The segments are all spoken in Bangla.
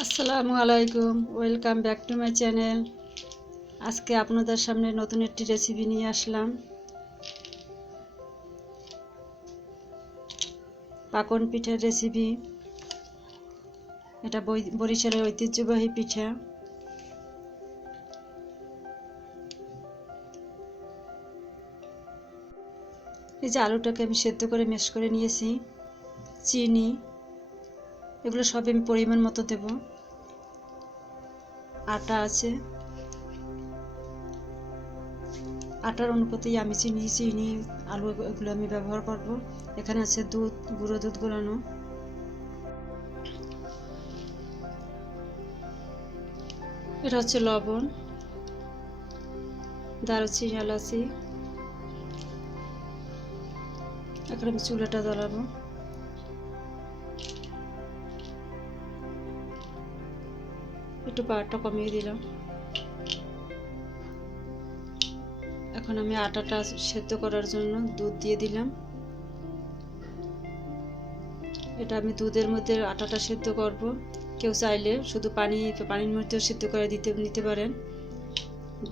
আসসালামু আলাইকুম, welcome back to my channel. আজকে আপনাদের সামনে নতুন একটি রেসিপি নিয়ে আসলাম। পাকন পিঠার রেসিপি। এটা বরিশালের ঐতিহ্যবাহী পিঠা। এই যে আলুটাকে আমি সেদ্ধ করে ম্যাশ করে নিয়েছি, চিনি, এগুলো সব আমি পরিমাণ মতো দেব। আটা আছে, আটার অনুপাতেই আমি চিনি আলু এগুলো আমি ব্যবহার করব। এখানে আছে দুধ, গুঁড়ো দুধ গোলানো। এটা হচ্ছে লবণ, দারুচিনি, এলাচি। এখন আমি চুলাটা জ্বালাবো। একটু পাওয়ারটা কমিয়ে দিলাম। এখন আমি আটাটা সেদ্ধ করার জন্য দুধ দিয়ে দিলাম। এটা আমি দুধের মধ্যে আটাটা সেদ্ধ করব। কেউ চাইলে শুধু পানির মধ্যেও সেদ্ধ করে নিতে পারেন।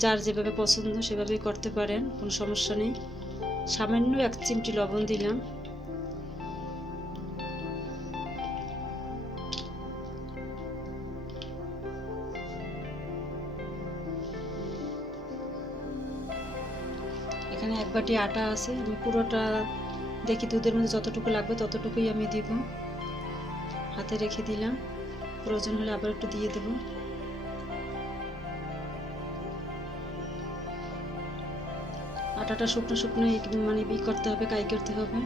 যার যেভাবে পছন্দ সেভাবেই করতে পারেন, কোনো সমস্যা নেই। সামান্য 1 চিমটি লবণ দিলাম। এখানে 1 বাটি আটা আছে, আমি পুরোটা দেখি দুধের মধ্যে যতটুকু লাগবে ততটুকুই আমি দিব। হাতে রেখে দিলাম, প্রয়োজন হলে আবার একটু দিয়ে দেব। আটাটা শুকনো শুকনো মানে করতে হবে, কাই করতে হবে,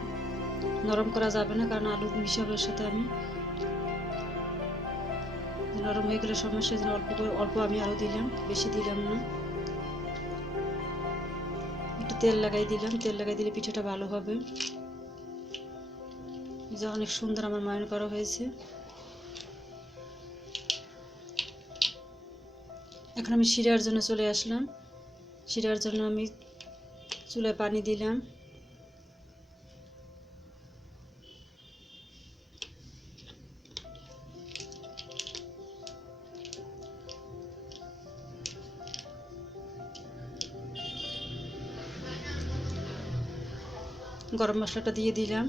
নরম করা যাবে না, কারণ আলু মিশাবার সাথে আমি নরম হয়ে গেলে সমস্যা। অল্প আমি আরও দিলাম, বেশি দিলাম না। একটু তেল লাগাই দিলাম, তেল লাগাই দিলে পিঠাটা ভালো হবে। যা অনেক সুন্দর আমার ময়ন করা হয়েছে। এখন আমি শিরার জন্য চলে আসলাম। শিরার জন্য আমি চুলায় পানি দিলাম। গরম মশলাটা দিয়ে দিলাম।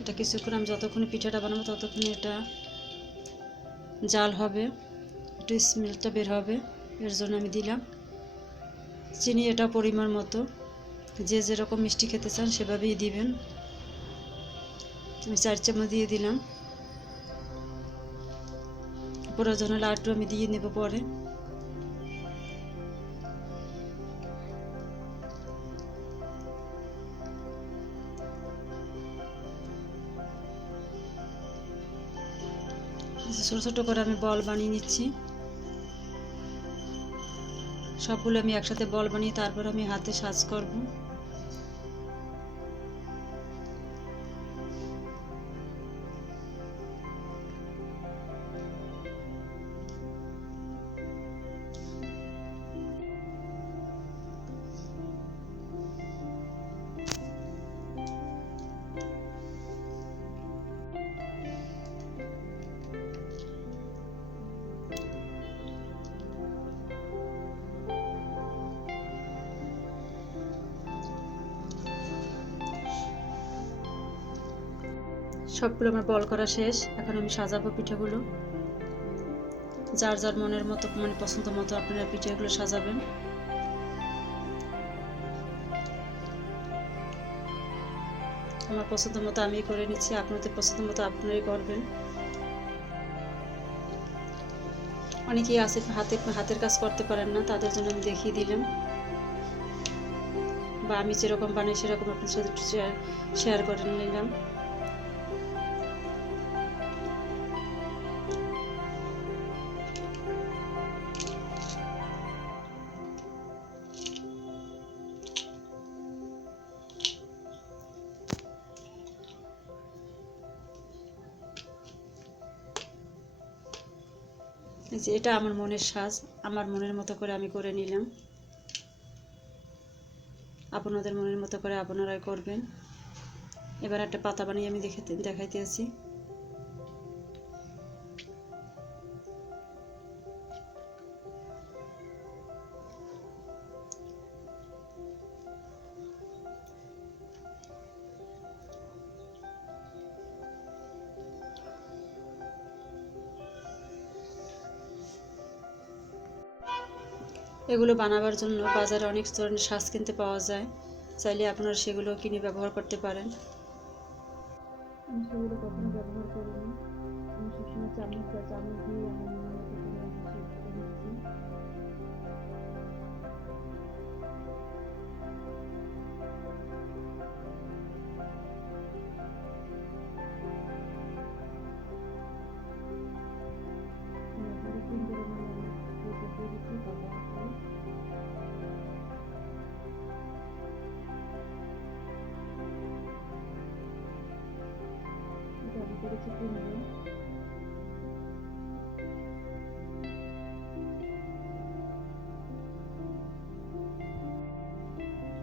এটা কিছুক্ষণ আমি যতক্ষণ পিঠাটা বানাবো ততক্ষণ এটা জাল হবে, একটু স্মেলটা বের হবে, এর জন্য আমি দিলাম চিনি। এটা পরিমাণ মতো, যে যেরকম মিষ্টি খেতে চান সেভাবেই দিবেন। আমি 4 চামচ দিয়ে দিলাম। প্রয়োজন হলে আরেকটু আমি দিয়ে নেব পরে। ছোট ছোট করে আমি বল বানিয়ে নিচ্ছি। সবগুলো আমি একসাথে বল বানিয়ে তারপর আমি হাতে সাজ করব। সবগুলো আমার বল করা শেষ। এখন আমি সাজাবো পিঠাগুলো। যার যার মনের মতো, মানে পছন্দ মতো আপনারা পিঠাগুলো সাজাবেন। আমার পছন্দ মতো আমি করে নিচ্ছি, আপনাদের পছন্দ মতো আপনারাই করবেন। অনেকেই আছে হাতের কাজ করতে পারেন না, তাদের জন্য আমি দেখিয়ে দিলাম, বা আমি যেরকম বানাই সেরকম আপনার সাথে শেয়ার করে নিলাম। যে এটা আমার মনের সাজ, আমার মনের মতো করে আমি করে নিলাম। আপনাদের মনের মতো করে আপনারাই করবেন। এবার একটা পাতা বানিয়ে আমি দেখাইতে আছি। এগুলো বানাবার জন্য বাজারে অনেক ধরনের সাজ কিনতে পাওয়া যায়, চাইলে আপনারা সেগুলো কিনে ব্যবহার করতে পারেন। আমি সেগুলো কখনো ব্যবহার করিনি, আমি সবসময় চামচ দিয়ে আমি করেছি কিনবে।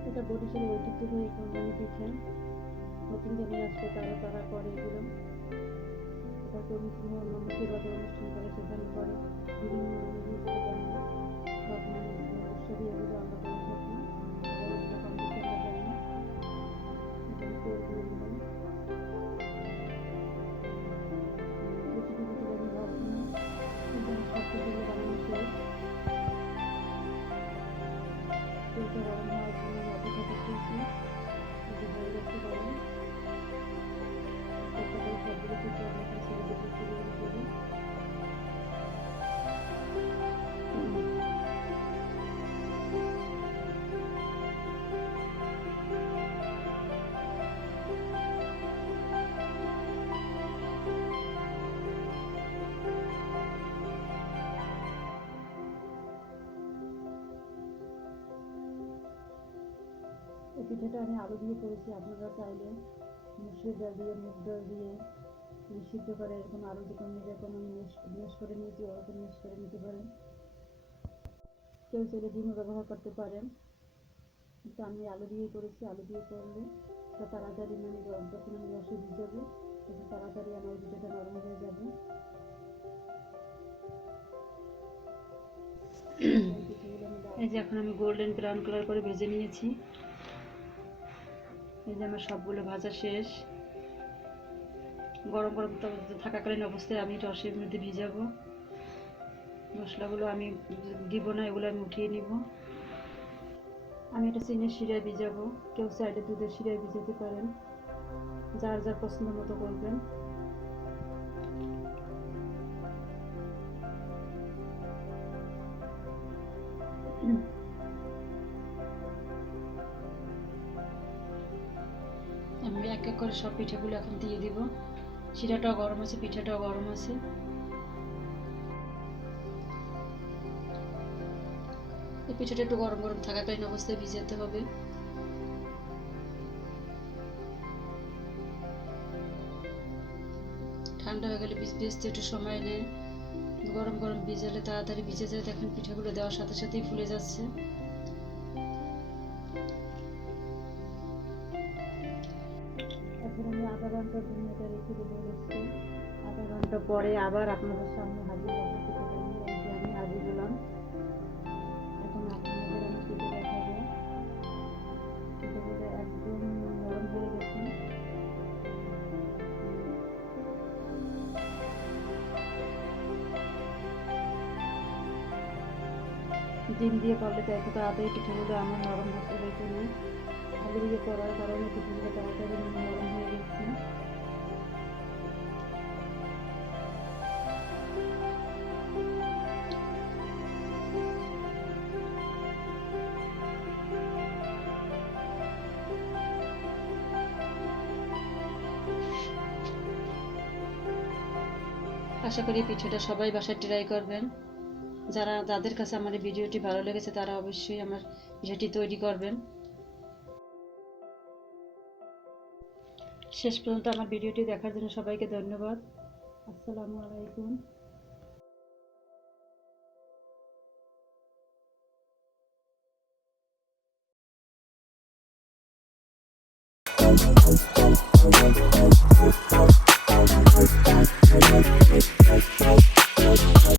এটা বরিশালের ঐতিহ্যবাহী কোরবানি পিঠা, নতুন জানি আসলে তারা করে এগুলো। এটা মানুষের বাদে অনুষ্ঠান করে, সেখানে করে বিভিন্ন সব উৎসবে এগুলো আমরা করে থাকি। এই পিঠাটা আমি আলু দিয়ে করেছি, আপনারা চাইলে মুসুর ডাল দিয়ে, মুগ ডাল দিয়ে সিদ্ধ করে এরকম আলু যখন যেরকম আমি মেশ করে নিয়েছি ওরকম মেশ করে নিতে পারেন। কেউ চাইলে ডিমও ব্যবহার করতে পারেন, কিন্তু আমি আলু দিয়েই করেছি। আলু দিয়ে করলে তা তাড়াতাড়ি যখন আমি রসে ভিজাবো তখন তাড়াতাড়ি আমার পিঠাটা নরম হয়ে যাবে। এই যে এখন আমি গোল্ডেন ব্রাউন কালার করে ভেজে নিয়েছি। এই যে আমার সবগুলো ভাজা শেষ। গরম গরম থাকাকালীন অবস্থায় আমি রসের মধ্যে ভিজাবো। মশলাগুলো আমি দিব না, এগুলো আমি উঠিয়ে নিব। আমি এটা চিনির শিরায় ভিজাবো, কেউ চাইলে দুধের শিরায় ভিজাতে পারেন, যার যার পছন্দ মতো করবেন। আমি এক এক করে সব পিঠাগুলো এখন দিয়ে দিব। শিরাটাও গরম আছে, পিঠাটাও গরম আছে। এই পিঠাটা একটু গরম গরম থাকাকালীন অবস্থায় ভিজাতে হবে। ঠান্ডা হয়ে গেলে ভিজতে একটু সময় নেয়, গরম গরম ভিজালে তাড়াতাড়ি ভিজে যায়। দেখেন পিঠাগুলো দেওয়ার সাথে সাথেই ফুলে যাচ্ছে। এখন আমি আধা ঘন্টার জন্য এটা রেখে দেবো রেস্টে। আধা ঘন্টা পরে আবার আপনাদের সামনে হাজির হবো। পিঠাটা নিয়ে এই যে আমি হাজির হলাম। এখন আপনাদের আমি কেটে দেখাবো। পিঠাগুলো একদম নরম হয়ে গেছে। ডিম দিয়ে করলে তো এত তাড়াতাড়ি পিঠাগুলো আমার নরম হতে হয়েছে না, আলু দিয়ে করার কারণে পিঠাগুলো তাড়াতাড়ি নরম হয়ে গেছে। আশা করি পিঠাটা সবাই বাসায় ট্রাই করবেন। যাদের কাছে আমার এই ভিডিওটি ভালো লেগেছে তারা অবশ্যই আমার পিঠাটি তৈরি করবেন। শেষ পর্যন্ত আমার ভিডিওটি দেখার জন্য সবাইকে ধন্যবাদ। আসসালামু আলাইকুম।